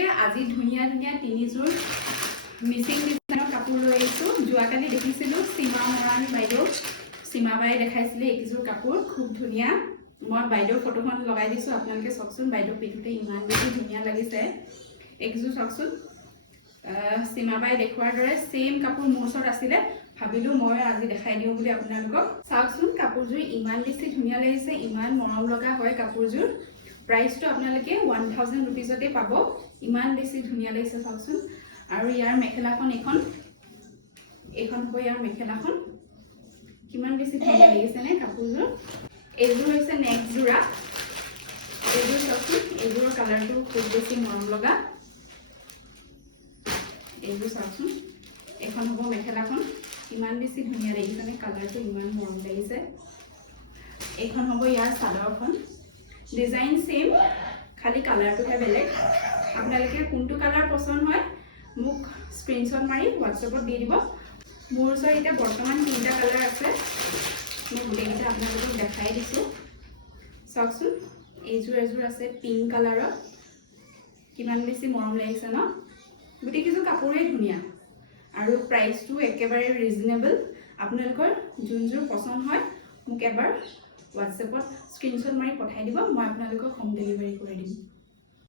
আপোনালোকে আজি ধুনীয়া ধুনীয়া তিনিযোৰ মিচিং ডিজাইনৰ কাপোৰ লৈ আহিছোঁ। যোৱাকালি দেখিছিলোঁ সীমা মৰাণ বাইদেউ, সীমা বাই দেখাইছিলে এইকেইযোৰ কাপোৰ খুব ধুনীয়া। মই বাইদেউৰ ফটোখন লগাই দিছোঁ, আপোনালোকে চাওকচোন বাইদেউ পিন্ধোতে ইমান বেছি ধুনীয়া লাগিছে। এইকেইযোৰ চাওকচোন, সীমা বাই দেখুৱাৰ দৰে সেম কাপোৰ মোৰ ওচৰত আছিলে, ভাবিলোঁ মই আজি দেখাই দিওঁ বুলি আপোনালোকক। চাওকচোন কাপোৰযোৰ ইমান বেছি ধুনীয়া লাগিছে, ইমান মৰম লগা হয় কাপোৰযোৰ। প্ৰাইচটো আপোনালোকে 1000 रुपीजতে পাব। ইমান বেছি ধুনীয়া লাগিছে চাওকচোন। আৰু ইয়াৰ মেখেলাখন এইখন হ'ব ইয়াৰ মেখেলাখন। কিমান বেছি ধুনীয়া লাগিছে নে কাপোৰযোৰ। এইযোৰ হৈছে নেক্সট যোৰা। এইযোৰ চাওকচোন, এইযোৰৰ কালাৰটো খুব বেছি মৰম লগা। এইযোৰ চাওকচোন, এইখন হ'ব মেখেলাখন। ইমান বেছি ধুনীয়া লাগিছে নে, কালাৰটো ইমান মৰম লাগিছে। এইখন হ'ব ইয়াৰ চাদৰখন। ডিজাইন সেম, খালি কালাৰটোহে বেলেগ। আপোনালোকে কোনটো কালাৰ পছন্দ হয় মোক স্ক্ৰীনশ্বট মাৰি হোৱাটছএপত দি দিব। মোৰ ওচৰত এতিয়া বৰ্তমান 3টা কালাৰ আছে, মই গোটেইকেইটা আপোনালোকক দেখাই দিছোঁ। চাওকচোন, এযোৰ আছে পিংক কালাৰৰ। কিমান বেছি মৰম লাগিছে ন। গোটেইকেইযোৰ কাপোৰেই ধুনীয়া আৰু প্ৰাইচটো একেবাৰে ৰিজনেবল। আপোনালোকৰ যোনযোৰ পছন্দ হয় মোক এবাৰ হোৱাটছএপত স্ক্ৰীনশ্বট মাৰি পঠাই দিব, মই আপোনালোকক হোম ডেলিভাৰী কৰি দিম।